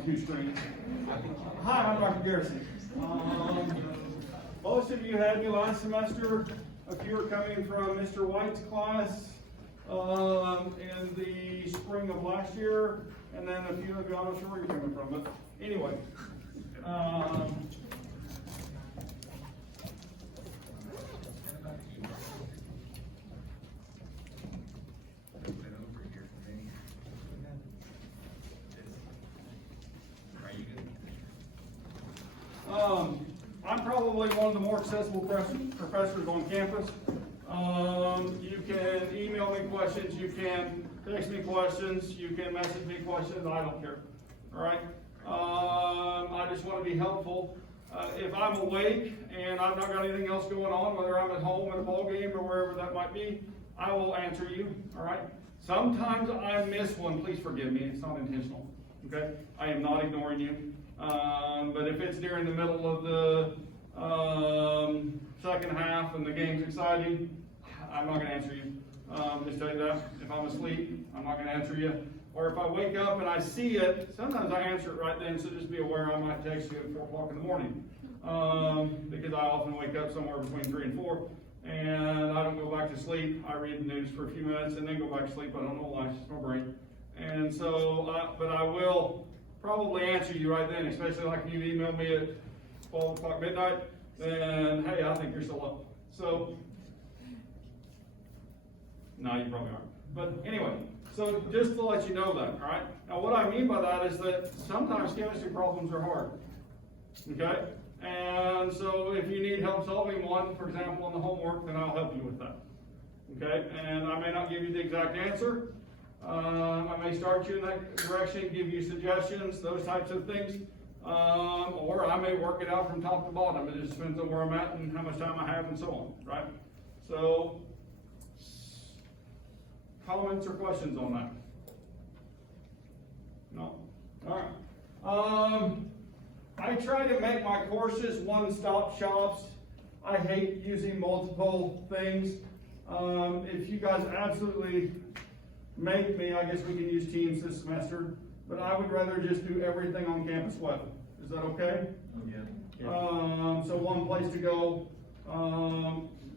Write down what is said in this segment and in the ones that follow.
on two screens. Hi, I'm Dr. Garrison. Most of you had me last semester. A few are coming from Mr. White's class in the spring of last year, and then a few of you, I'm not sure where you're coming from, but anyway. I'm probably one of the more accessible professors on campus. You can email me questions, you can text me questions, you can message me questions, I don't care. All right? I just want to be helpful. If I'm awake and I've not got anything else going on, whether I'm at home at a ball game or wherever that might be, I will answer you. All right? Sometimes I miss one. Please forgive me. It's not intentional. Okay? I am not ignoring you. But if it's during the middle of the second half and the game's exciting, I'm not going to answer you. Just tell you that. If I'm asleep, I'm not going to answer you. Or if I wake up and I see it, sometimes I answer it right then, so just be aware I might text you at 4 o'clock in the morning. Because I often wake up somewhere between 3 and 4, and I don't go back to sleep. I read the news for a few minutes and then go back to sleep. I don't know why, it's just my brain. And so, but I will probably answer you right then, especially like if you email me at 12 o'clock midnight, then hey, I think you're still up. So, no, you probably aren't. But anyway, so just to let you know that, all right? Now what I mean by that is that sometimes chemistry problems are hard, okay? And so if you need help solving one, for example, on the homework, then I'll help you with that, okay? And I may not give you the exact answer. I may start you in that direction, give you suggestions, those types of things. Or I may work it out from top to bottom. It just depends on where I'm at and how much time I have and so on, right? So, comments or questions on that? No? All right. I try to make my courses one-stop shops. I hate using multiple things. If you guys absolutely make me, I guess we can use Teams this semester, but I would rather just do everything on campus web. Is that okay? Yeah. So one place to go,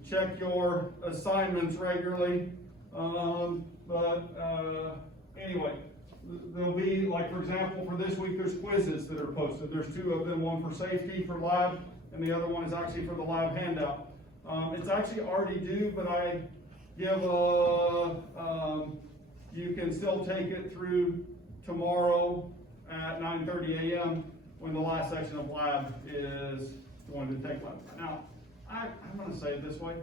check your assignments regularly, anyway, there'll be, like for example, for this week there's quizzes that are posted. There's 2 of them, one for safety for lab, and the other one is actually for the lab handout. It's actually already due, but I give you can still take it through tomorrow at 9:30 a.m. when the last section of lab is going to take place. Now, I'm going to say it this way.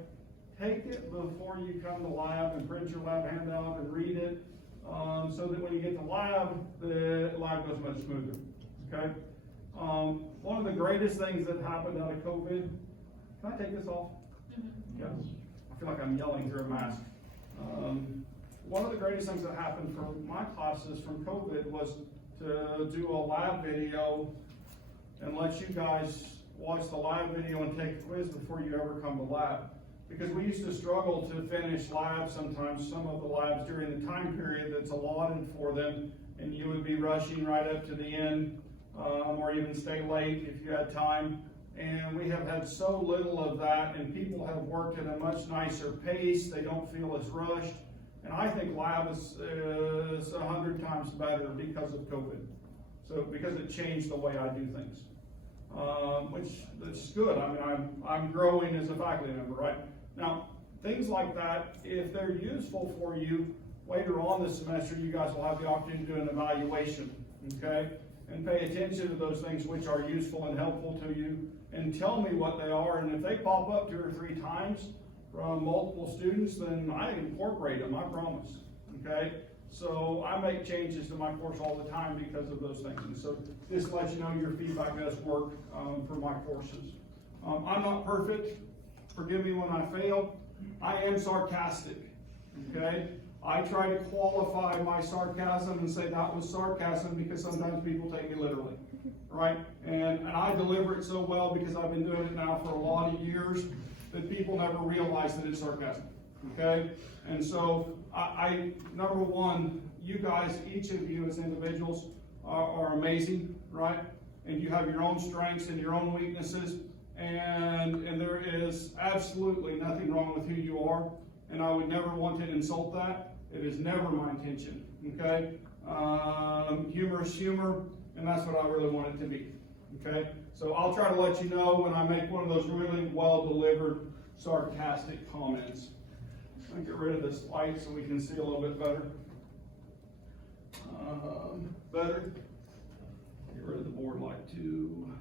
Take it before you come to lab and print your lab handout and read it, so that when you get to lab, the lab goes much smoother, okay? One of the greatest things that happened out of COVID, can I take this off? Yes. I feel like I'm yelling through a mask. One of the greatest things that happened for my classes from COVID was to do a lab video and let you guys watch the lab video and take a quiz before you ever come to lab. Because we used to struggle to finish labs sometimes, some of the labs during the time period that's allotted for them, and you would be rushing right up to the end, or even stay late if you had time. And we have had so little of that, and people have worked at a much nicer pace. They don't feel as rushed. And I think lab is 100 times better because of COVID. So because it changed the way I do things, which is good. I mean, I'm growing as a faculty member, right? Now, things like that, if they're useful for you, later on this semester, you guys will have the opportunity to do an evaluation, okay? And pay attention to those things which are useful and helpful to you, and tell me what they are. And if they pop up 2 or 3 times from multiple students, then I incorporate them, I promise, okay? So I make changes to my course all the time because of those things. And so this lets you know your feedback does work for my courses. I'm not perfect. Forgive me when I fail. I am sarcastic, okay? I try to qualify my sarcasm and say that was sarcasm because sometimes people take me literally, right? And I deliver it so well because I've been doing it now for a lot of years that people never realize that it's sarcasm, okay? And so I number one, you guys, each of you as individuals, are amazing, right? And you have your own strengths and your own weaknesses, and there is absolutely nothing wrong with who you are, and I would never want to insult that. It is never my intention, okay? Humor is humor, and that's what I really want it to be, okay? So I'll try to let you know when I make one of those really well-delivered, sarcastic comments. I'm going to get rid of this light so we can see a little bit better. Get rid of the board light too.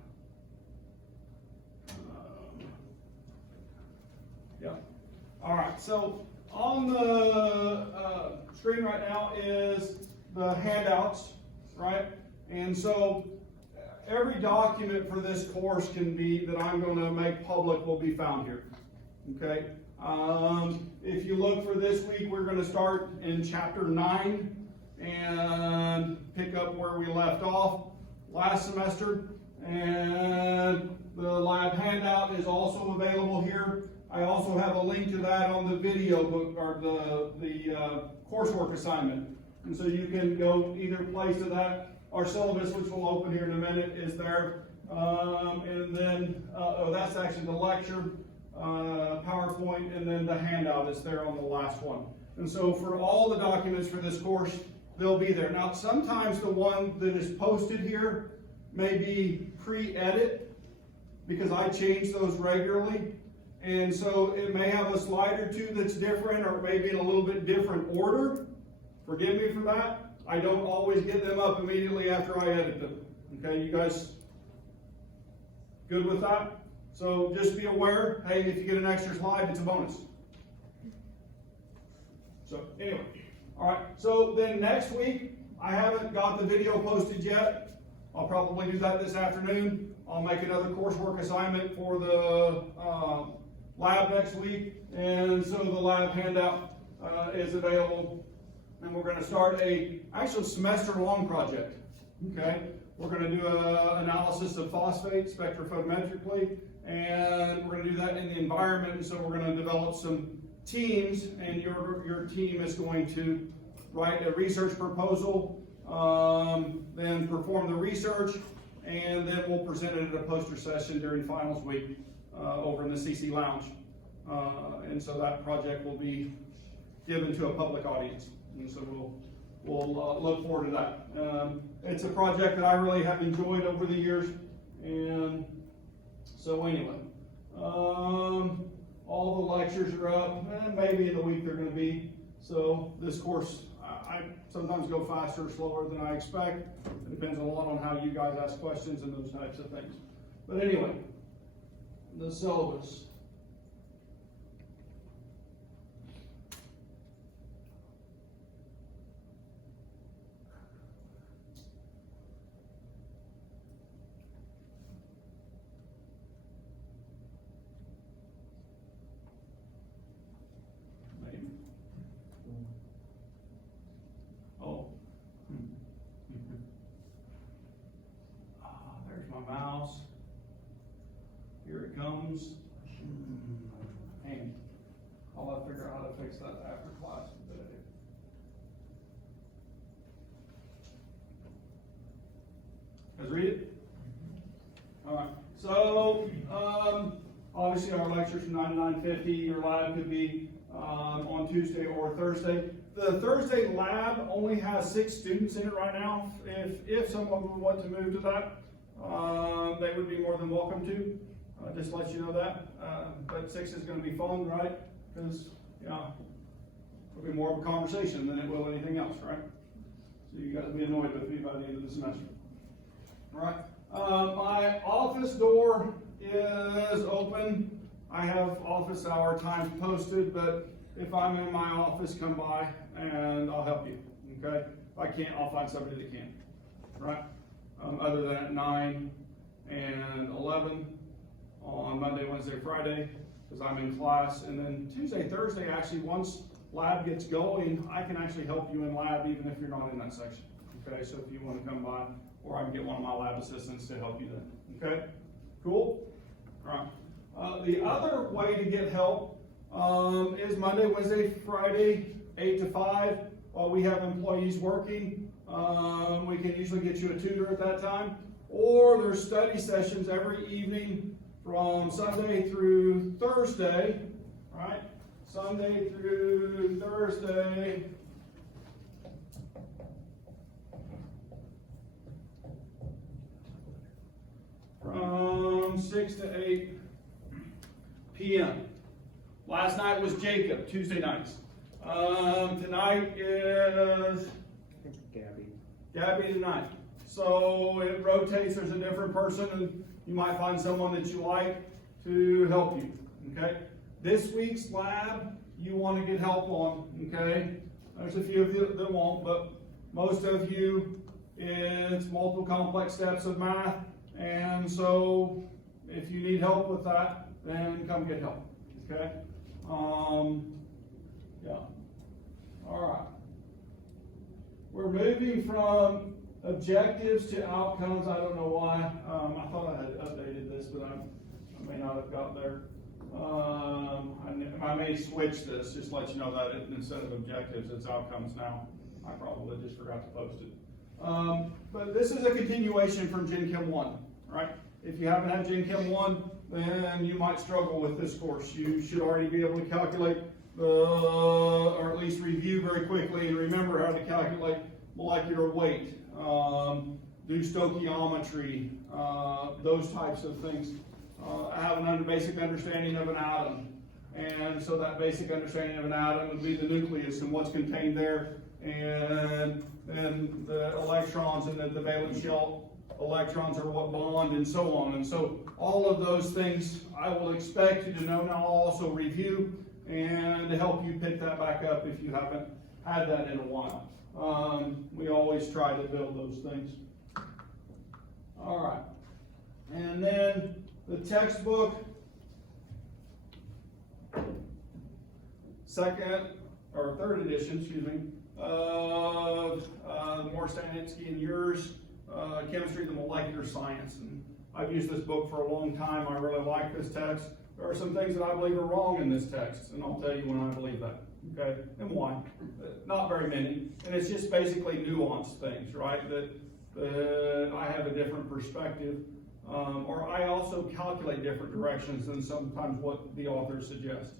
Yeah. All right. So on the screen right now is the handouts, right? And so every document for this course that I'm going to make public will be found here. Okay. If you look for this week, we're going to start in chapter 9 and pick up where we left off last semester. And the lab handout is also available here. I also have a link to that on the video book or the coursework assignment. And so you can go either place to that. Our syllabus, which will open here in a minute, is there. And then, that's actually the lecture, PowerPoint, and then the handout is there on the last one. And so for all the documents for this course, they'll be there. Now, sometimes the one that is posted here may be pre-edit because I change those regularly. And so it may have a slide or two that's different, or maybe in a little bit different order. Forgive me for that. I don't always get them up immediately after I edit them. Okay, you guys good with that? So just be aware, hey, if you get an extra slide, it's a bonus. So anyway, all right, so then next week, I haven't got the video posted yet. I'll probably do that this afternoon. I'll make another coursework assignment for the lab next week, and so the lab handout is available. And we're going to start a actual semester-long project. Okay, we're going to do an analysis of phosphate spectrophotometrically, and we're going to do that in the environment. And so we're going to develop some teams, and your team is going to write a research proposal, then perform the research, and then we'll present it at a poster session during finals week over in the CC Lounge. And so that project will be given to a public audience. And so we'll look forward to that. It's a project that I really have enjoyed over the years. And so anyway, all the lectures are up, and maybe in the week they're going to be. So this course, I sometimes go faster or slower than I expect. It depends a lot on how you guys ask questions and those types of things. But anyway, the syllabus. Mouse. Here it comes. And I'll have to figure out how to fix that after class today. Guys, read it? All right. So, obviously our lectures from 9 to 9:50. Your lab could be on Tuesday or Thursday. The Thursday lab only has 6 students in it right now. If someone would want to move to that, they would be more than welcome to. Just let you know that. But 6 is going to be fun, right? Because, it'll be more of a conversation than it will anything else, right? So you guys will be annoyed with me by the end of the semester. All right. My office door is open. I have office hour times posted, but if I'm in my office, come by and I'll help you. Okay? If I can't, I'll find somebody that can. Right? Other than at 9 and 11 on Monday, Wednesday, Friday, because I'm in class. And then Tuesday, Thursday, actually, once lab gets going, I can actually help you in lab even if you're not in that section. Okay, so if you want to come by, or I can get one of my lab assistants to help you then. Okay, cool? All right. The other way to get help is Monday, Wednesday, Friday, 8 to 5, while we have employees working. We can usually get you a tutor at that time. Or there's study sessions every evening from Sunday through Thursday, right? Sunday through Thursday. From 6 to 8 p.m. Last night was Jacob, Tuesday nights. Tonight is Gabby tonight. So it rotates, there's a different person, and you might find someone that you like to help you, okay? This week's lab, you want to get help on, okay? There's a few of you that won't, but most of you, it's multiple complex steps of math, and so if you need help with that, then come get help, okay? Yeah. All right. We're moving from objectives to outcomes. I don't know why. I thought I had updated this, but I may not have got there. I may switch this, just to let you know that instead of objectives, it's outcomes now. I probably just forgot to post it. But this is a continuation from Gen Chem 1, right? If you haven't had Gen Chem 1, then you might struggle with this course. You should already be able to calculate or at least review very quickly and remember how to calculate molecular weight, do stoichiometry, those types of things. Have a basic understanding of an atom. And so that basic understanding of an atom would be the nucleus and what's contained there, and then the electrons and the valence shell electrons are what bond, and so on. And so all of those things I will expect you to know. Now I'll also review and to help you pick that back up if you haven't had that in a while. We always try to build those things. All right. And then the textbook, third edition, excuse me, of more Stanitski and Jurs, Chemistry of the Molecular Science. And I've used this book for a long time. I really like this text. There are some things that I believe are wrong in this text, and I'll tell you when I believe that, okay, and why. Not very many, and it's just basically nuanced things, right, that I have a different perspective, or I also calculate different directions than sometimes what the authors suggest,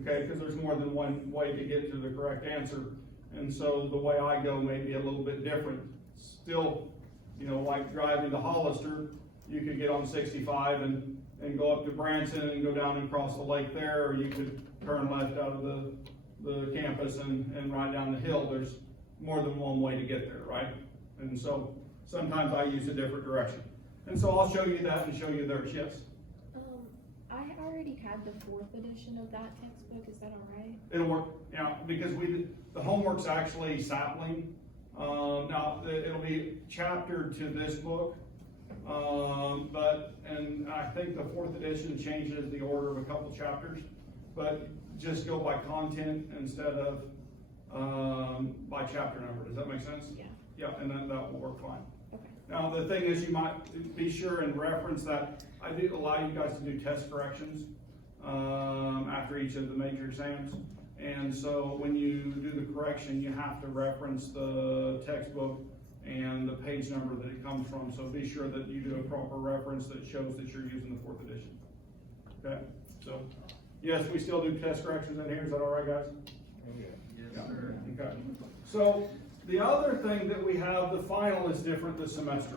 okay, because there's more than one way to get to the correct answer, and so the way I go may be a little bit different. Still, you know, like driving to Hollister, you could get on 65 and go up to Branson and go down and cross the lake there, or you could turn left out of the campus and ride down the hill. There's more than one way to get there, right? And so sometimes I use a different direction. And so I'll show you that and show you theirs, yes? I already had the 4th edition of that textbook, is that all right? It'll work, yeah, because the homework's actually sapling. Now, it'll be chaptered to this book. And I think the 4th edition changes the order of a couple chapters, but just go by content instead of by chapter number. Does that make sense? Yeah. Yeah, and then that will work fine. Okay. Now, the thing is, you might be sure and reference that I do allow you guys to do test corrections after each of the major exams. And so when you do the correction, you have to reference the textbook and the page number that it comes from. So be sure that you do a proper reference that shows that you're using the 4th edition. Okay? So, yes, we still do test corrections in here. Is that all right, guys? Yes, sir. Okay. So, the other thing that we have, the final is different this semester.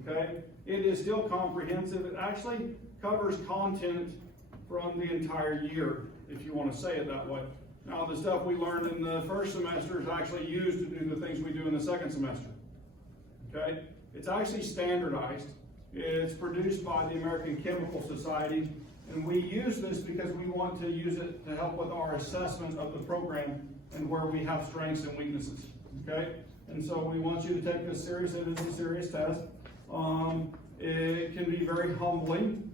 Okay? It is still comprehensive. It actually covers content from the entire year, if you want to say it that way. Now, the stuff we learned in the first semester is actually used to do the things we do in the second semester. Okay? It's actually standardized. It's produced by the American Chemical Society, and we use this because we want to use it to help with our assessment of the program and where we have strengths and weaknesses. Okay? And so we want you to take this serious. It is a serious test. It can be very humbling.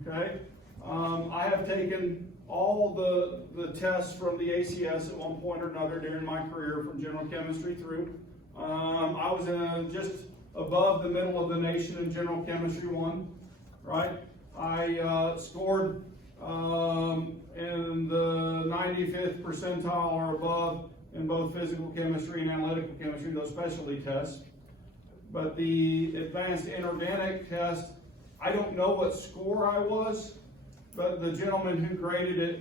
Okay? I have taken all the tests from the ACS at one point or another during my career, from general chemistry through. I was just above the middle of the nation in general chemistry 1, right? I scored in the 95th percentile or above in both physical chemistry and analytical chemistry, those specialty tests. But the advanced inorganic test, I don't know what score I was, but the gentleman who graded it,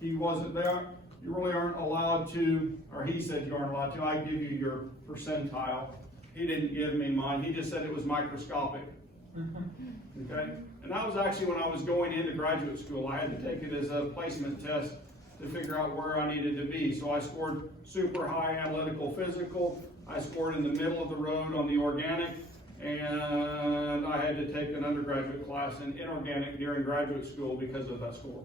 he wasn't there. You really aren't allowed to, or he said you aren't allowed to, I give you your percentile. He didn't give me mine, he just said it was microscopic. Okay? And that was actually when I was going into graduate school. I had to take it as a placement test to figure out where I needed to be. So I scored super high analytical physical, I scored in the middle of the road on the organic, and I had to take an undergraduate class in inorganic during graduate school because of that score,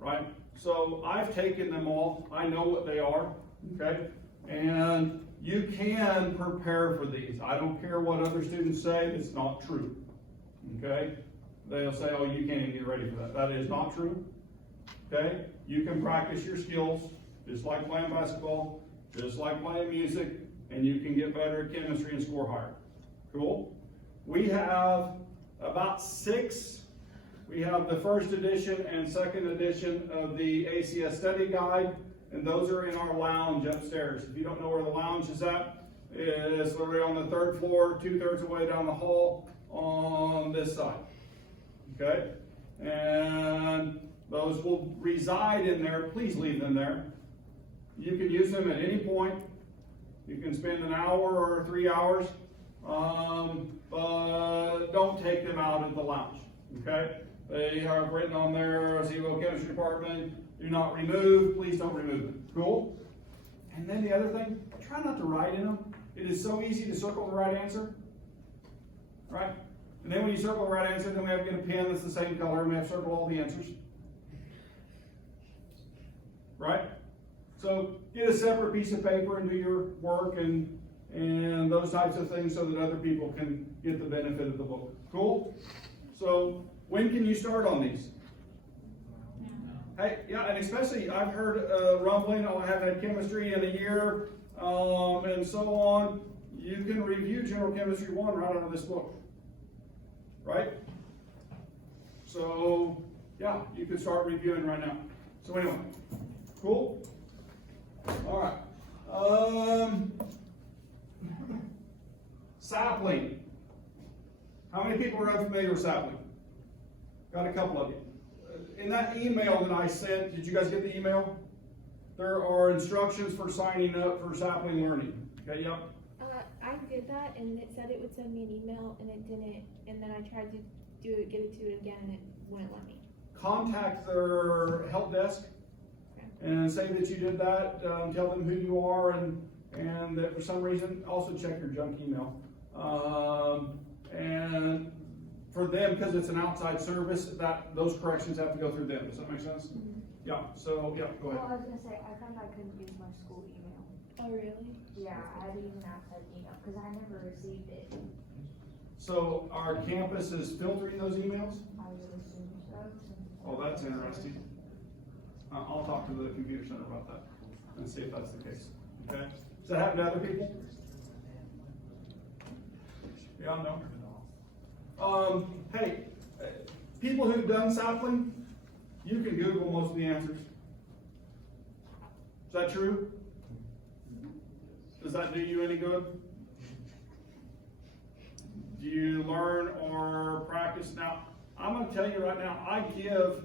right? So I've taken them all, I know what they are, okay? And you can prepare for these. I don't care what other students say, it's not true, okay? They'll say, oh, you can't even get ready for that. That is not true, okay? You can practice your skills, just like playing basketball, just like playing music, and you can get better at chemistry and score higher. Cool? We have about 6. We have the first edition and second edition of the ACS study guide, and those are in our lounge upstairs. If you don't know where the lounge is at, it's literally on the 3rd floor, 2/3 of the way down the hall on this side. Okay? And those will reside in there. Please leave them there. You can use them at any point. You can spend an hour or 3 hours, but don't take them out of the lounge, okay? They have written on there, zero chemistry department, do not remove, please don't remove them, cool? And then the other thing, try not to write in them. It is so easy to circle the right answer, right? And then when you circle the right answer, then we have to get a pen that's the same color, and we have to circle all the answers, right? So get a separate piece of paper and do your work and those types of things so that other people can get the benefit of the book. Cool? So when can you start on these? Hey, yeah, and especially I've heard rumbling, oh, I haven't had chemistry in a year, and so on. You can review General Chemistry 1 right out of this book, right? So yeah, you can start reviewing right now. So anyway, cool? All right. Sapling. How many people are unfamiliar with sapling? Got a couple of you. In that email that I sent, did you guys get the email? There are instructions for signing up for sapling learning. Okay, yep. I did that and it said it would send me an email and it didn't, and then I tried to get it to it again and it wouldn't let me. Contact their help desk and say that you did that. Tell them who you are and that for some reason, also check your junk email. And for them, because it's an outside service, that those corrections have to go through them. Does that make sense? Mm-hmm. Yeah. So yeah, go ahead. Well, I was gonna say, I found I couldn't use my school email. Oh, really? Yeah, I had to use an outside email, because I never received it. So our campus is filtering those emails? I would assume so. Oh, that's interesting. I'll talk to the computer center about that and see if that's the case. Okay? Does that happen to other people? Yeah, no. Hey, people who've done sapling, you can Google most of the answers. Is that true? Does that do you any good? Do you learn or practice? Now, I'm going to tell you right now, I give,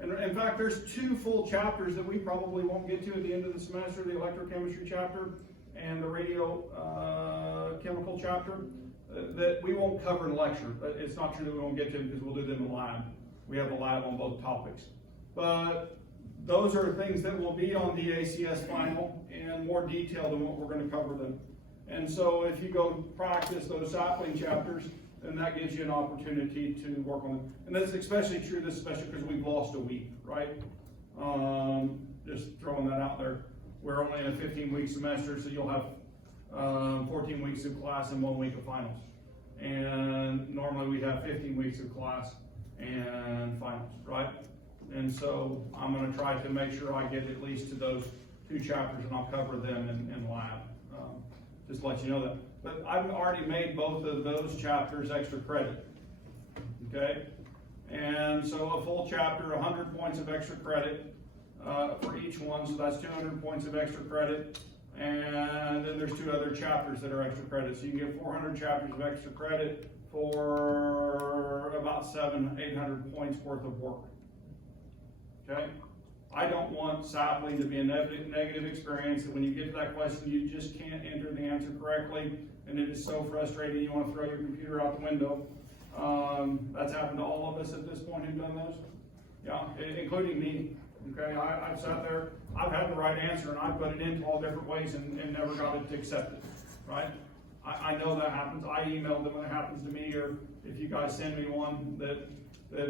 and in fact, there's 2 full chapters that we probably won't get to at the end of the semester, the electrochemistry chapter and the radio chemical chapter, that we won't cover in lecture. It's not true that we won't get to them because we'll do them in lab. We have a lab on both topics. But those are things that will be on the ACS final in more detail than what we're going to cover them. And so if you go practice those sapling chapters, then that gives you an opportunity to work on them. And that's especially true this semester because we've lost a week, right? Just throwing that out there. We're only in a 15-week semester, so you'll have 14 weeks of class and 1 week of finals. And normally we have 15 weeks of class and finals, right? And so I'm going to try to make sure I get at least to those 2 chapters, and I'll cover them in lab. Just to let you know that. But I've already made both of those chapters extra credit. Okay? And so a full chapter, 100 points of extra credit for each one, so that's 200 points of extra credit. And then there's 2 other chapters that are extra credit. So you can get 400 chapters of extra credit for about 700-800 points worth of work. Okay? I don't want sapling to be a negative experience, that when you get to that question, you just can't enter the answer correctly, and it is so frustrating you want to throw your computer out the window. That's happened to all of us at this point who've done those. Yeah, including me. Okay, I've sat there, I've had the right answer, and I put it into all different ways and never got it accepted, right? I know that happens. I email them when it happens to me, or if you guys send me one that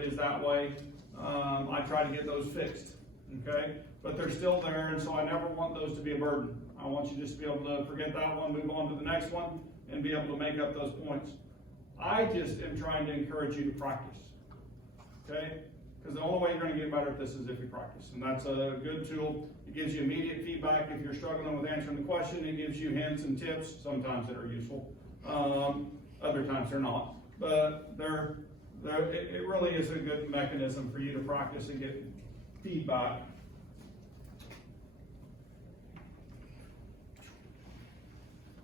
is that way, I try to get those fixed. Okay, but they're still there, and so I never want those to be a burden. I want you just to be able to forget that one, move on to the next one, and be able to make up those points. I just am trying to encourage you to practice, okay? Because the only way you're going to get better at this is if you practice, and that's a good tool. It gives you immediate feedback if you're struggling with answering the question. It gives you hints and tips, sometimes that are useful, other times they're not. But it really is a good mechanism for you to practice and get feedback.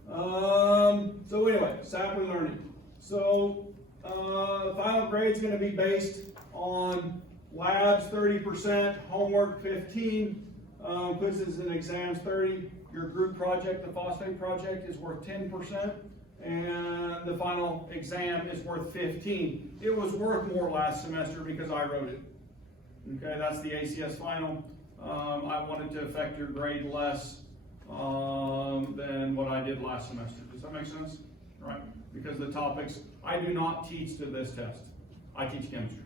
So anyway, sapling learning. So final grade is going to be based on labs 30%, homework 15, quizzes and exams 30. Your group project, the phosphate project, is worth 10%, and the final exam is worth 15. It was worth more last semester because I wrote it. Okay, that's the ACS final. I wanted to affect your grade less than what I did last semester. Does that make sense? Right? Because the topics, I do not teach to this test. I teach chemistry.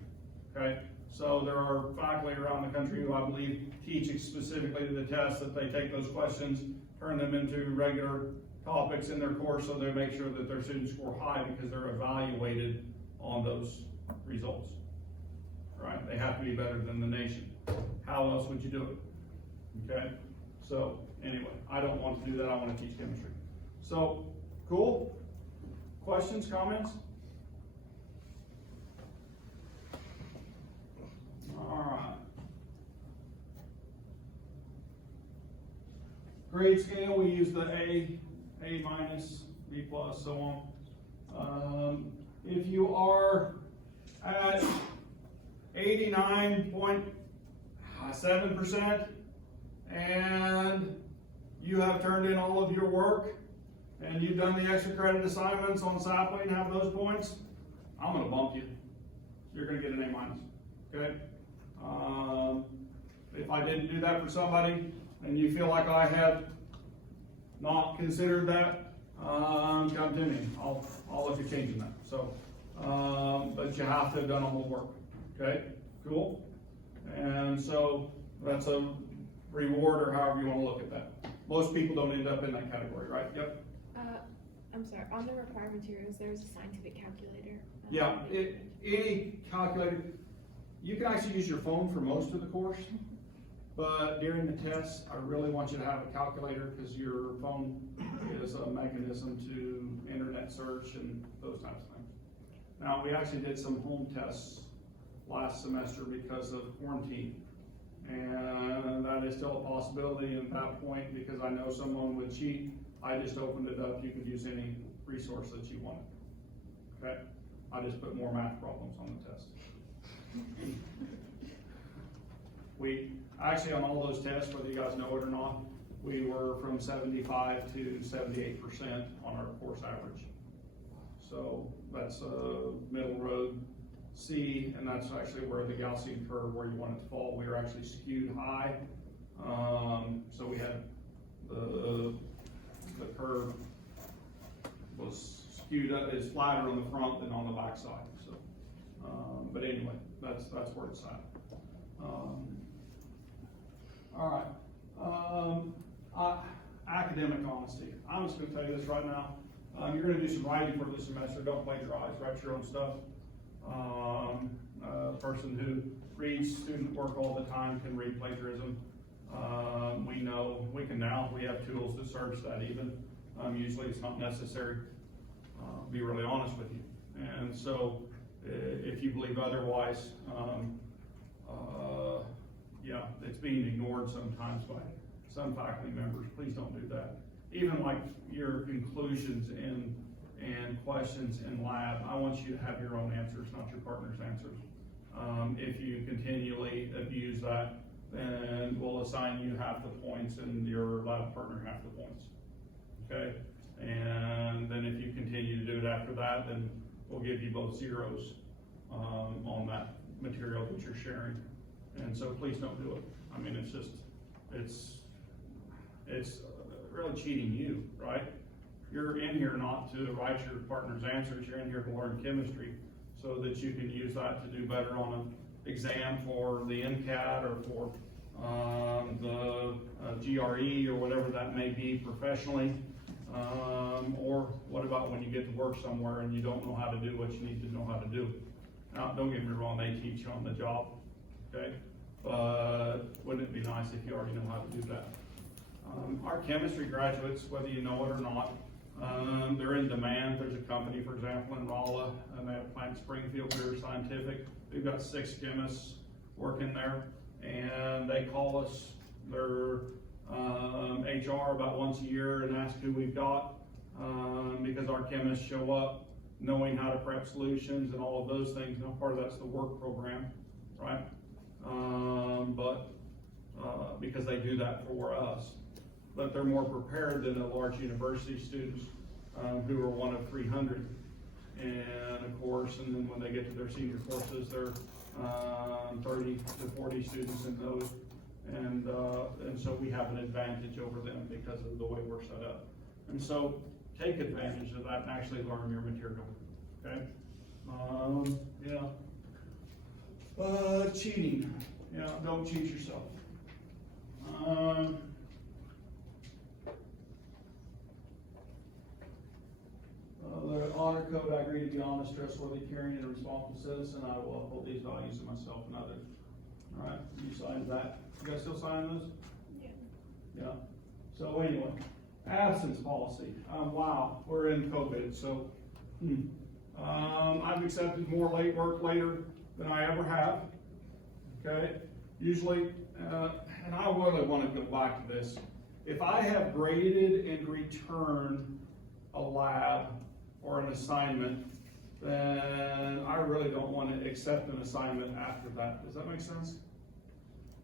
Okay? So there are faculty around the country who I believe teach specifically to the test, that they take those questions, turn them into regular topics in their course, so they make sure that their students score high because they're evaluated on those results. Right? They have to be better than the nation. How else would you do it? Okay? So, anyway, I don't want to do that. I want to teach chemistry. So, cool? Questions, comments? All right. Grade scale, we use the A minus, B plus, so on. If you are at 89.7% and you have turned in all of your work and you've done the extra credit assignments on sapling, have those points, I'm going to bump you. You're going to get an A minus. Okay? If I didn't do that for somebody and you feel like I have not considered that, come to me. I'll look at changing that. So, but you have to have done all the work. Okay, cool. And so that's a reward, or however you want to look at that. Most people don't end up in that category, right? Yep. I'm sorry, on the required materials, there's a scientific calculator. Yeah, any calculator. You can actually use your phone for most of the course, but during the tests, I really want you to have a calculator because your phone is a mechanism to internet search and those types of things. Now, we actually did some home tests last semester because of quarantine, and that is still a possibility at that point because I know someone would cheat. I just opened it up. You could use any resource that you wanted. Okay? I just put more math problems on the test. We actually, on all those tests, whether you guys know it or not, we were from 75 to 78% on our course average. So that's a middle road C, and that's actually where the Gaussian curve, where you want it to fall, we were actually skewed high. So we had the curve was skewed up, is flatter on the front than on the back side. So, but anyway, that's where it's at. All right. Academic honesty. I'm just going to tell you this right now. You're going to do some writing for this semester. Don't plagiarize. Write your own stuff. A person who reads student work all the time can read plagiarism. We know we can now. We have tools to search that even. Usually it's not necessary. Be really honest with you. And so if you believe otherwise, yeah, it's being ignored sometimes by some faculty members, please don't do that. Even like your conclusions and questions in lab, I want you to have your own answers, not your partner's answers. If you continually abuse that, then we'll assign you half the points and your lab partner half the points, okay? And then if you continue to do it after that, then we'll give you both zeros on that material that you're sharing. And so please don't do it. I mean, it's really cheating you, right? You're in here not to write your partner's answers, you're in here to learn chemistry so that you can use that to do better on an exam for the NCAT or for the GRE or whatever that may be professionally. Or what about when you get to work somewhere and you don't know how to do what you need to know how to do? Now, don't get me wrong, they teach you on the job, okay? But wouldn't it be nice if you already know how to do that? Our chemistry graduates, whether you know it or not, they're in demand. There's a company, for example, in Rolla, and they have a plant in Springfield, Jurs Scientific. We've got 6 chemists working there, and they call us their HR about once a year and ask who we've got, because our chemists show up knowing how to prep solutions and all of those things. Now, part of that's the work program, right? Because they do that for us. But they're more prepared than the large university students who are one of 300. And of course, and then when they get to their senior courses, they're 30 to 40 students in those. And so we have an advantage over them because of the way we're set up. And so take advantage of that and actually learn your material, okay? Cheating, don't cheat yourself. The honor code, I agree to be honest, trustworthy, caring, and a responsible citizen. I will uphold these values in myself and others. All right, you signed that. You guys still signing those? Yeah. Yeah. So anyway, absence policy. Wow, we're in COVID, so I've accepted more late work later than I ever have. Okay, usually, and I really want to go back to this. If I have graded and returned a lab or an assignment, then I really don't want to accept an assignment after that. Does that make sense?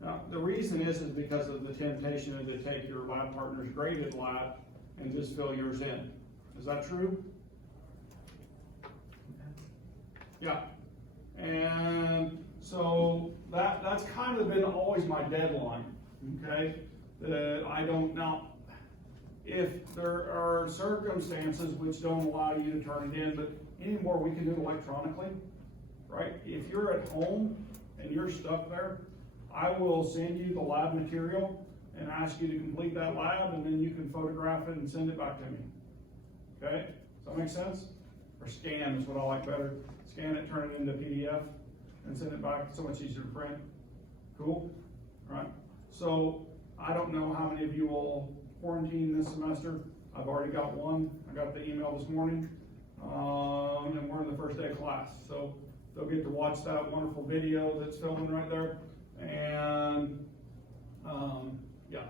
Now, the reason is because of the temptation to take your lab partner's graded lab and just fill yours in. Is that true? Yeah. And so that's kind of been always my deadline, okay? That I don't, now, if there are circumstances which don't allow you to turn it in, but anymore we can do it electronically, right? If you're at home and you're stuck there, I will send you the lab material and ask you to complete that lab, and then you can photograph it and send it back to me. Okay? Does that make sense? Or scan is what I like better. Scan it, turn it into PDF, and send it back. It's so much easier to print. Cool? All right. So I don't know how many of you will quarantine this semester. I've already got one. I got the email this morning, and we're in the first day of class. So they'll get to watch that wonderful video that's filming right there. And yeah,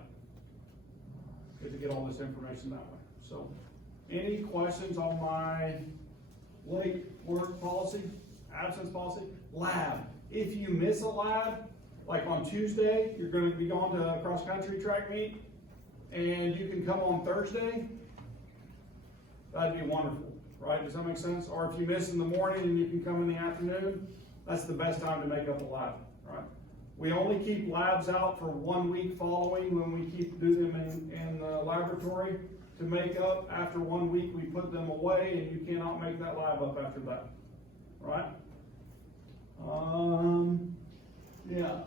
good to get all this information that way. So, any questions on my late work policy, absence policy? Lab. If you miss a lab, like on Tuesday, you're going to be going to a cross-country track meet, and you can come on Thursday, that'd be wonderful, right? Does that make sense? Or if you miss in the morning and you can come in the afternoon, that's the best time to make up a lab, right? We only keep labs out for 1 week following when we do them in the laboratory to make up. After 1 week, we put them away, and you cannot make that lab up after that, right? Yeah.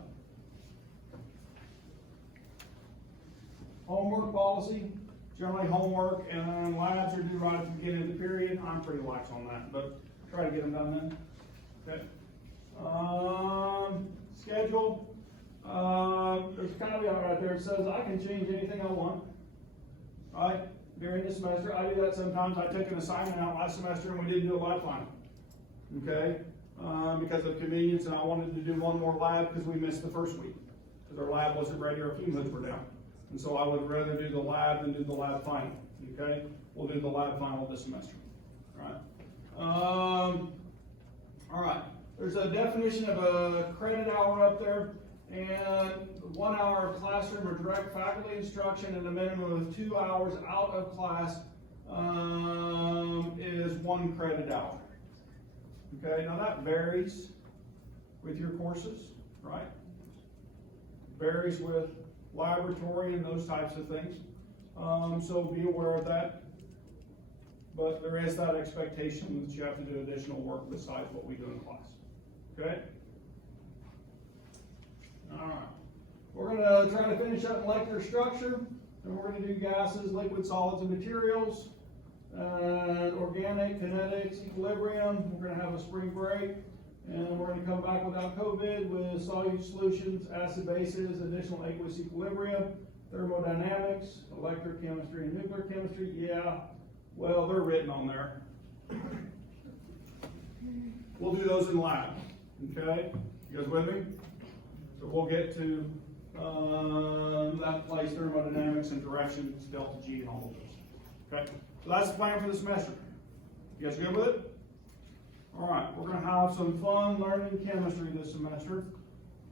Homework policy. Generally, homework and labs are due right at the beginning of the period. I'm pretty lax on that, but try to get them done then. Okay. Schedule. There's a caveat right there. It says I can change anything I want. Right? During the semester, I do that sometimes. I took an assignment out last semester and we didn't do a lab final. Okay? Because of convenience, and I wanted to do one more lab because we missed the first week because our lab wasn't ready or our fumes were down. And so I would rather do the lab than do the lab final, okay? We'll do the lab final this semester, all right. There's a definition of a credit hour up there, and 1 hour of classroom or direct faculty instruction and a minimum of 2 hours out of class is 1 credit hour. Okay, now that varies with your courses, right? Varies with laboratory and those types of things. So be aware of that. But there is that expectation that you have to do additional work besides what we do in class. Okay? All right. We're going to try to finish up molecular structure, and we're going to do gases, liquids, solids, and materials, organic, kinetics, equilibrium. We're going to have a spring break, and we're going to come back without COVID with solute solutions, acid bases, additional aqueous equilibrium, thermodynamics, electrochemistry, and nuclear chemistry. Yeah, well, they're written on there. We'll do those in lab. Okay? You guys with me? So we'll get to that place, thermodynamics and directions, delta G, and all of those. Okay? So that's the plan for the semester. You guys good with it? All right. We're going to have some fun learning chemistry this semester.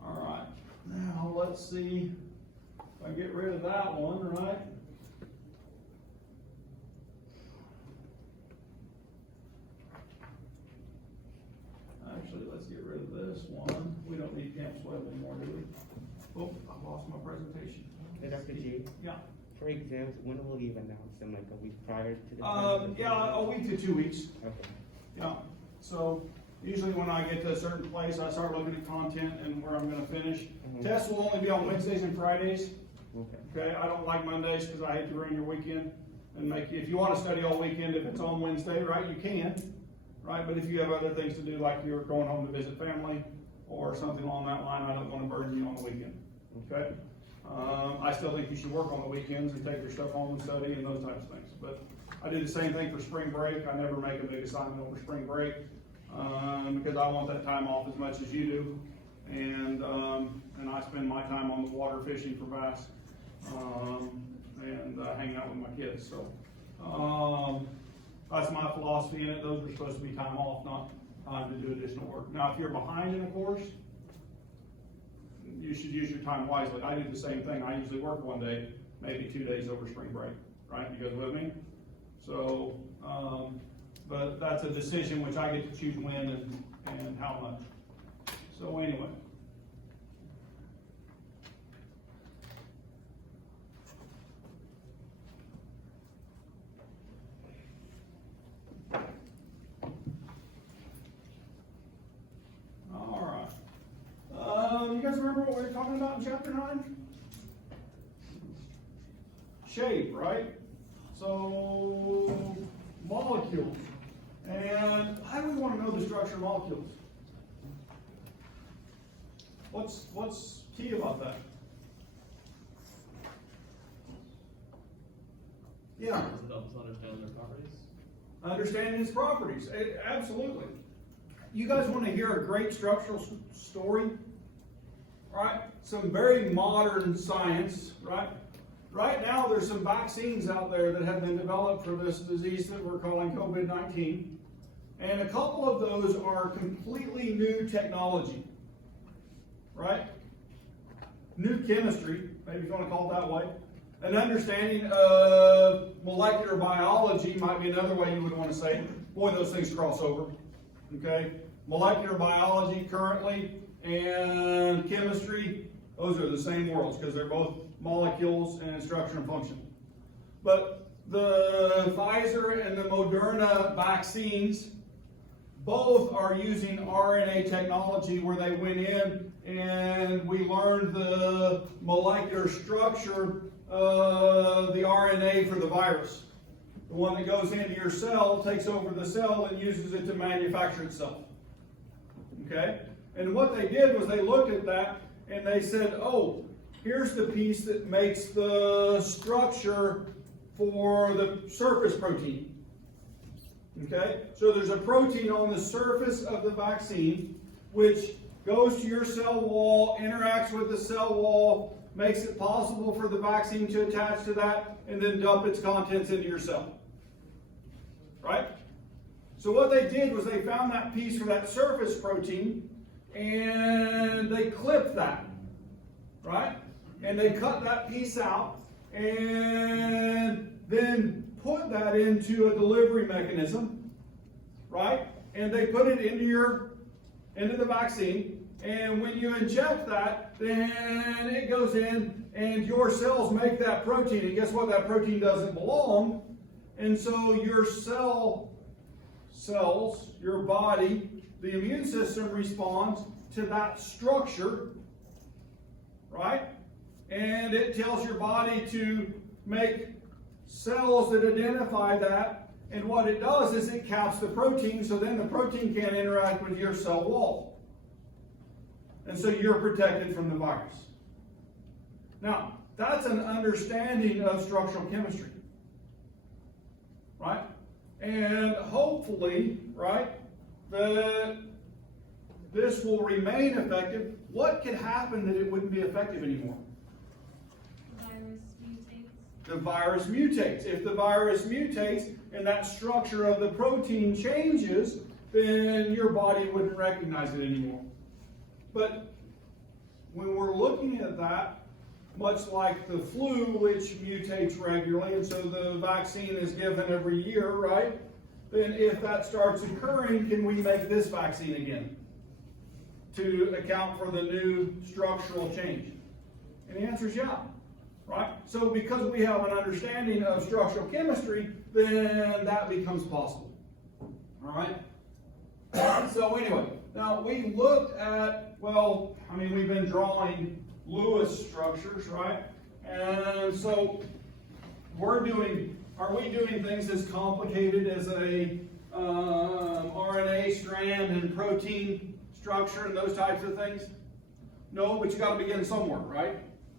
All right. Now let's see if I get rid of that one, right? Actually, let's get rid of this one. We don't need Camp Sweat anymore, do we? Oh, I lost my presentation. Hey, Dr. G. Yeah. For exams, when will you announce them? Like a week prior to the Yeah, a week to 2 weeks. Okay. Yeah. So usually when I get to a certain place, I start looking at content and where I'm going to finish. Mhm. Tests will only be on Wednesdays and Fridays. Okay. Okay. I don't like Mondays because I hate to ruin your weekend and make you. If you want to study all weekend, if it's on Wednesday, right, you can. Right, but if you have other things to do, like you're going home to visit family or something along that line, I don't want to burden you on the weekend. Okay? I still think you should work on the weekends and take your stuff home and study and those types of things. But I do the same thing for spring break. I never make a big assignment over spring break because I want that time off as much as you do, and I spend my time on the water fishing for bass and hanging out with my kids. So. That's my philosophy in it. Those are supposed to be time off, not time to do additional work. Now, if you're behind in a course, you should use your time wisely. I do the same thing. I usually work 1 day, maybe 2 days over spring break. Right? You guys with me? So, but that's a decision which I get to choose when and how much. So anyway. You guys remember what we were talking about in chapter 9? Shape, right? So, molecules. And how do we want to know the structure of molecules? What's key about that? Yeah. Does it help us understand their properties? Understanding its properties. Absolutely. You guys want to hear a great structural story? Right? Some very modern science, right? Right now there's some vaccines out there that have been developed for this disease that we're calling COVID-19. And a couple of those are completely new technology. Right? New chemistry, maybe you want to call it that way. An understanding of molecular biology might be another way you would want to say it. Boy, those things cross over. Okay? Molecular biology currently and chemistry, those are the same worlds because they're both molecules and structure and function. But the Pfizer and the Moderna vaccines both are using RNA technology where they went in and we learned the molecular structure of the RNA for the virus. The one that goes into your cell takes over the cell and uses it to manufacture itself. Okay? And what they did was they looked at that and they said, oh, here's the piece that makes the structure for the surface protein. Okay? So there's a protein on the surface of the vaccine which goes to your cell wall, interacts with the cell wall, makes it possible for the vaccine to attach to that and then dump its contents into your cell. Right? So what they did was they found that piece for that surface protein and they clipped that. Right? And they cut that piece out and then put that into a delivery mechanism. Right? And they put it into the vaccine. And when you inject that, then it goes in and your cells make that protein. And guess what? That protein doesn't belong. And so your cells, your body, the immune system responds to that structure, right? And it tells your body to make cells that identify that. And what it does is it caps the protein, so then the protein can't interact with your cell wall. And so you're protected from the virus. Now, that's an understanding of structural chemistry. Right? And hopefully, right, that this will remain effective. What could happen that it wouldn't be effective anymore? Virus mutates. The virus mutates. If the virus mutates and that structure of the protein changes, then your body wouldn't recognize it anymore. But when we're looking at that, much like the flu, which mutates regularly, and so the vaccine is given every year, right? Then if that starts occurring, can we make this vaccine again to account for the new structural change? And the answer is yeah, right? So because we have an understanding of structural chemistry, then that becomes possible, all right? So anyway, now we looked at, well, I mean, we've been drawing Lewis structures, right? And so are we doing things as complicated as a RNA strand and protein structure and those types of things? No, but you got to begin somewhere, right?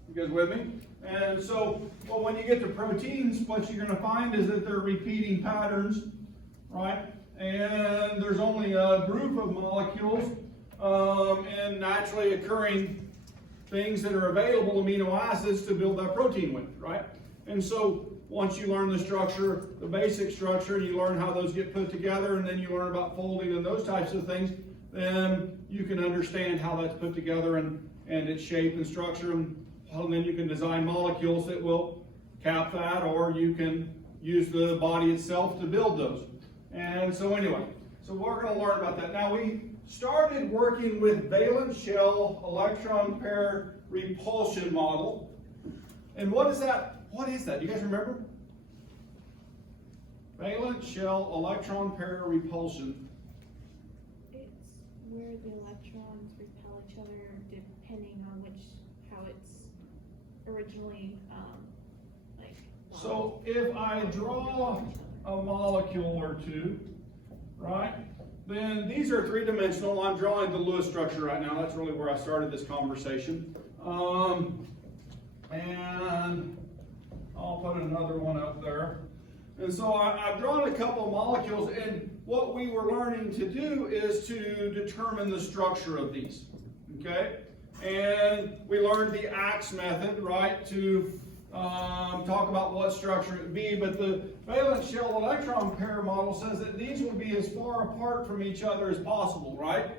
You guys with me? And so, well, when you get to proteins, what you're going to find is that they're repeating patterns, right? And there's only a group of molecules and naturally occurring things that are available, amino acids, to build that protein with, right? And so once you learn the structure, the basic structure, and you learn how those get put together, and then you learn about folding and those types of things, then you can understand how that's put together and its shape and structure, and then you can design molecules that will cap that, or you can use the body itself to build those. And so anyway, so we're going to learn about that. Now we started working with valence shell electron pair repulsion model. And what is that? What is that? Do you guys remember? Valence shell electron pair repulsion. It's where the electrons repel each other depending on how it's originally, So if I draw a molecule or two, right? Then these are three-dimensional. I'm drawing the Lewis structure right now. That's really where I started this conversation. And I'll put another one up there. And so I've drawn a couple of molecules, and what we were learning to do is to determine the structure of these, okay? And we learned the axe method, right, to talk about what structure it would be, but the valence shell electron pair model says that these will be as far apart from each other as possible, right?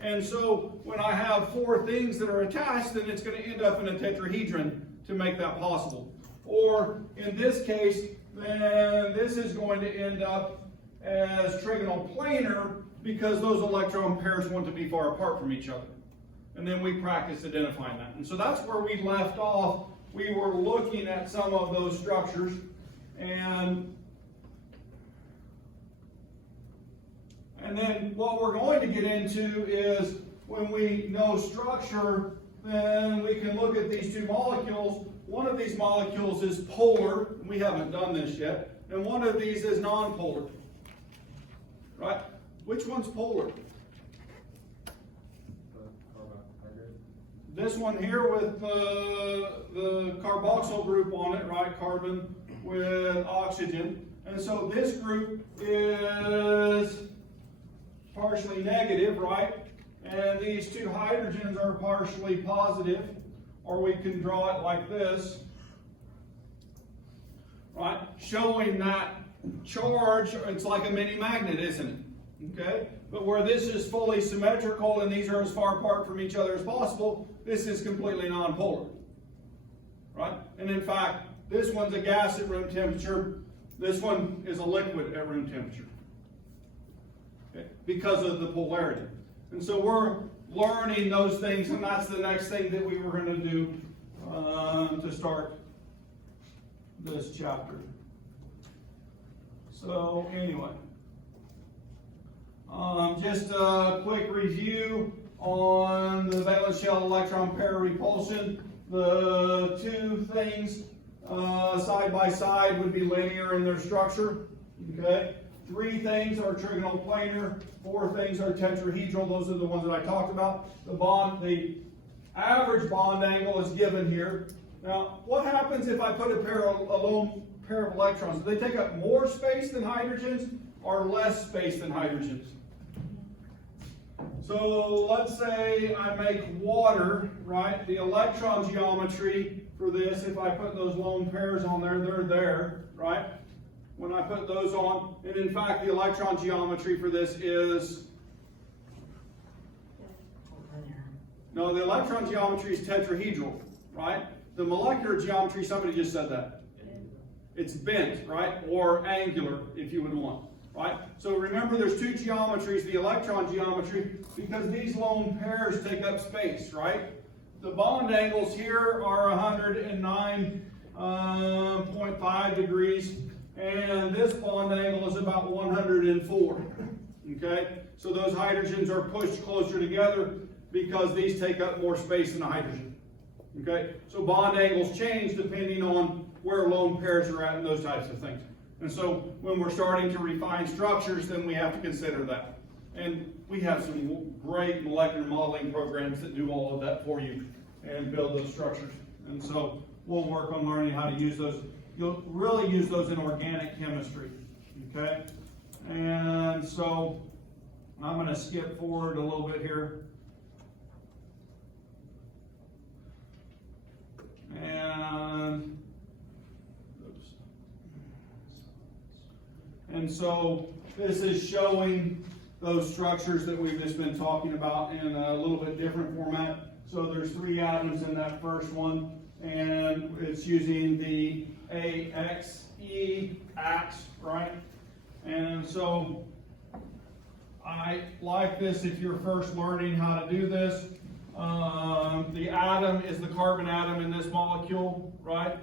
And so when I have four things that are attached, then it's going to end up in a tetrahedron to make that possible. Or in this case, then this is going to end up as trigonal planar because those electron pairs want to be far apart from each other. And then we practice identifying that. And so that's where we left off. We were looking at some of those structures, and then what we're going to get into is when we know structure, then we can look at these two molecules. One of these molecules is polar, and we haven't done this yet, and one of these is nonpolar. Right? Which one's polar? This one here with the carboxyl group on it, right? Carbon with oxygen. And so this group is partially negative, right? And these two hydrogens are partially positive. or we can draw it like this, right? Showing that charge, it's like a mini magnet, isn't it? Okay? But where this is fully symmetrical and these are as far apart from each other as possible, this is completely nonpolar, right? And in fact, this one's a gas at room temperature. This one is a liquid at room temperature, okay? Because of the polarity. And so we're learning those things, and that's the next thing that we were going to do to start this chapter. So anyway, just a quick review on the valence shell electron pair repulsion. The two things side by side would be linear in their structure. Okay. 3 things are trigonal planar. 4 things are tetrahedral. Those are the ones that I talked about. The average bond angle is given here. Now, what happens if I put a lone pair of electrons? Do they take up more space than hydrogens or less space than hydrogens? So let's say I make water, right? The electron geometry for this, if I put those lone pairs on there, they're there, right? When I put those on, and in fact the electron geometry for this is, no, the electron geometry is tetrahedral, right? The molecular geometry, somebody just said that. It's bent, right? Or angular, if you would want, right? So remember there's 2 geometries, the electron geometry, because these lone pairs take up space, right? The bond angles here are 109.5 degrees, and this bond angle is about 104, okay? So those hydrogens are pushed closer together because these take up more space than a hydrogen, okay? So bond angles change depending on where lone pairs are at and those types of things. And so when we're starting to refine structures, then we have to consider that. And we have some great molecular modeling programs that do all of that for you and build those structures. And so we'll work on learning how to use those. You'll really use those in organic chemistry, okay? And so I'm going to skip forward a little bit here. And so this is showing those structures that we've just been talking about in a little bit different format. So there's 3 atoms in that first one, and it's using the AXE axe, right? And so I like this if you're first learning how to do this. The atom is the carbon atom in this molecule, right?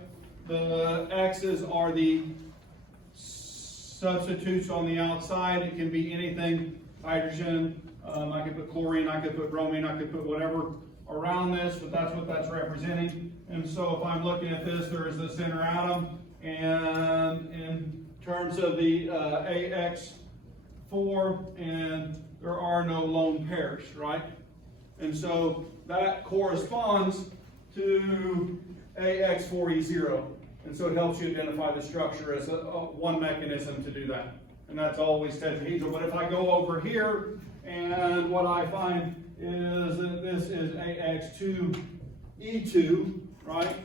The X's are the substitutes on the outside. It can be anything, hydrogen, I could put chlorine, I could put bromine, I could put whatever around this, but that's what that's representing. And so if I'm looking at this, there is the center atom, and in terms of the AX4, and there are no lone pairs, right? And so that corresponds to AX4E0. And so it helps you identify the structure as one mechanism to do that. And that's always tetrahedral. But if I go over here, and what I find is that this is AX2E2, right?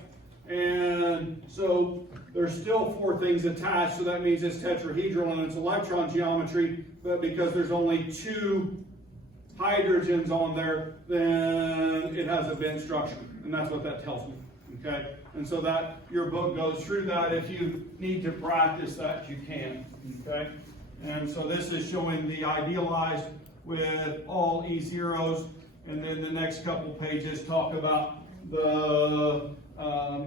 And so there's still 4 things attached, so that means it's tetrahedral in its electron geometry, but because there's only 2 hydrogens on there, then it has a bent structure. And that's what that tells me, okay? And so that your book goes through that. If you need to practice that, you can, okay? And so this is showing the idealized with all E0s, and then the next couple pages talk about the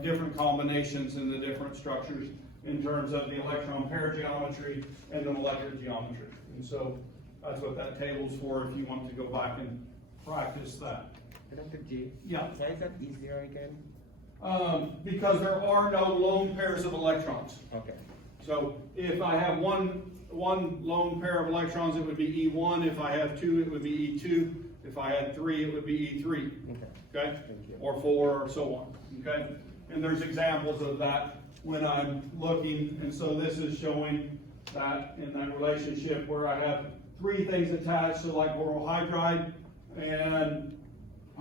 different combinations and the different structures in terms of the electron pair geometry and the molecular geometry. And so that's what that table's for if you want to go back and practice that. Dr. G? Yeah. Why is that easier again? Because there are no lone pairs of electrons. Okay. So if I have one lone pair of electrons, it would be E1. If I have 2, it would be E2. If I had 3, it would be E3. Okay? Thank you. Or 4, or so on. Okay? And there's examples of that when I'm looking. And so this is showing that in that relationship where I have 3 things attached, so like boryl hydride, and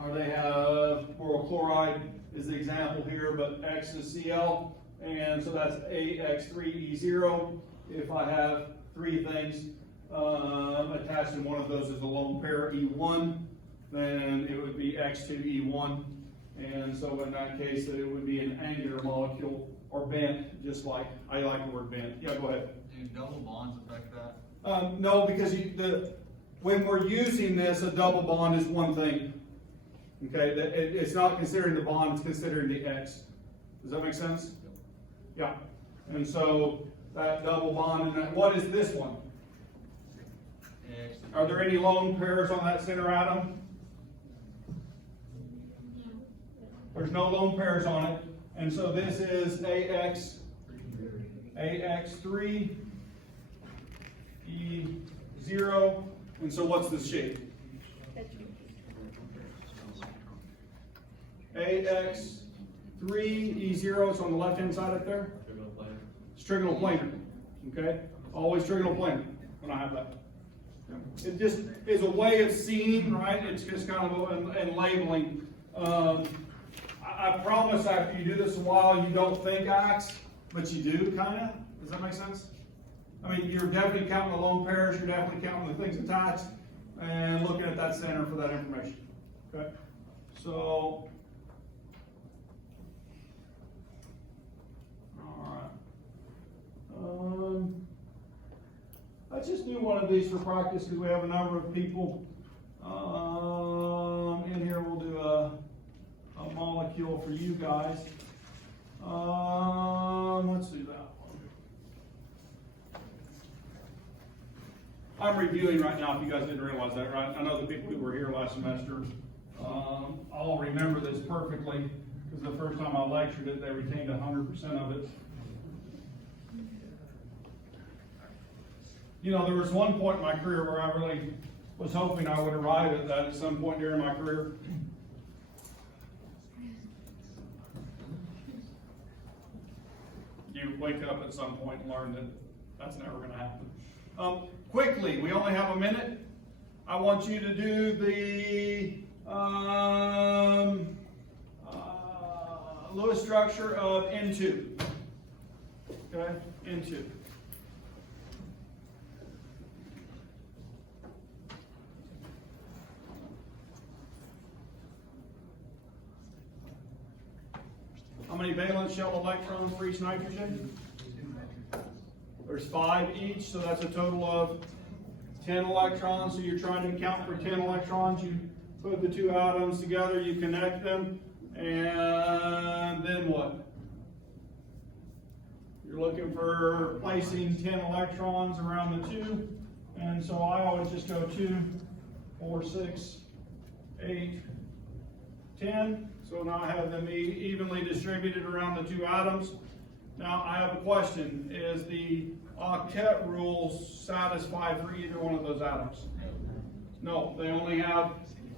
or they have boryl chloride, is the example here, but X is Cl, and so that's AX3E0. If I have three things attached and one of those is a lone pair E1, then it would be X2E1. And so in that case, it would be an angular molecule or bent, just like, I like the word bent. Yeah, go ahead. Do double bonds affect that? No, because when we're using this, a double bond is one thing. Okay, it's not considering the bond, it's considering the X. Does that make sense? Yeah. And so that double bond, and what is this one? Are there any lone pairs on that center atom? There's no lone pairs on it. And so this is AX3, E0. And so what's the shape? AX3, E0, it's on the left-hand side up there. It's trigonal planar. Okay? Always trigonal planar when I have that. It just is a way of seeing, right? It's just kind of and labeling. I promise after you do this a while, you don't think ax, but you do, kind of. Does that make sense? I mean, you're definitely counting the lone pairs, you're definitely counting the things attached, and looking at that center for that information. Okay? So, all right. Let's just do one of these for practice because we have a number of people in here. We'll do a molecule for you guys. Let's do that one. I'm reviewing right now, if you guys didn't realize that, right? I know the people who were here last semester all remember this perfectly because the first time I lectured it, they retained 100% of it. You know, there was one point in my career where I really was hoping I would arrive at that at some point during my career. You wake up at some point and learn that that's never going to happen. Quickly, we only have a minute. I want you to do the Lewis structure of N2. Okay, N2. How many valence shell electrons for each nitrogen? There's 5 each, so that's a total of 10 electrons. So you're trying to account for 10 electrons. You put the two atoms together, you connect them, and then what? You're looking for placing 10 electrons around the 2. And so I always just go 2, 4, 6, 8, 10. So now I have them evenly distributed around the two atoms. Now I have a question. Is the octet rule satisfied for either one of those atoms? No, they only have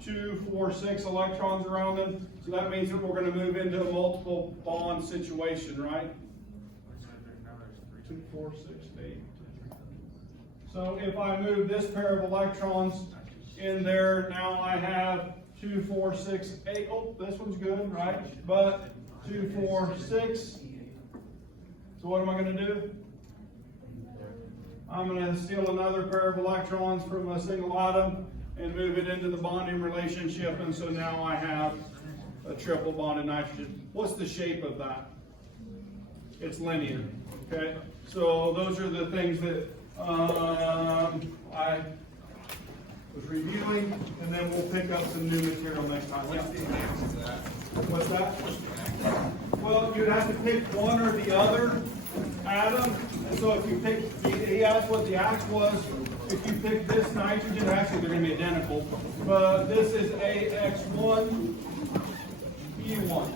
2, 4, 6 electrons around them. So that means that we're going to move into a multiple bond situation, right? 2, 4, 6, 8. So if I move this pair of electrons in there, now I have 2, 4, 6, 8. Oh, this one's good, right? But 2, 4, 6. So what am I going to do? I'm going to steal another pair of electrons from a single atom and move it into the bonding relationship. And so now I have a triple bonded nitrogen. What's the shape of that? It's linear. Okay? So those are the things that I was reviewing, and then we'll pick up some new material next time. What's the axe of that? What's that? Well, you'd have to pick one or the other atom. And so if you pick, he asked what the axe was. If you pick this nitrogen, actually they're going to be identical, but this is AX1, E1.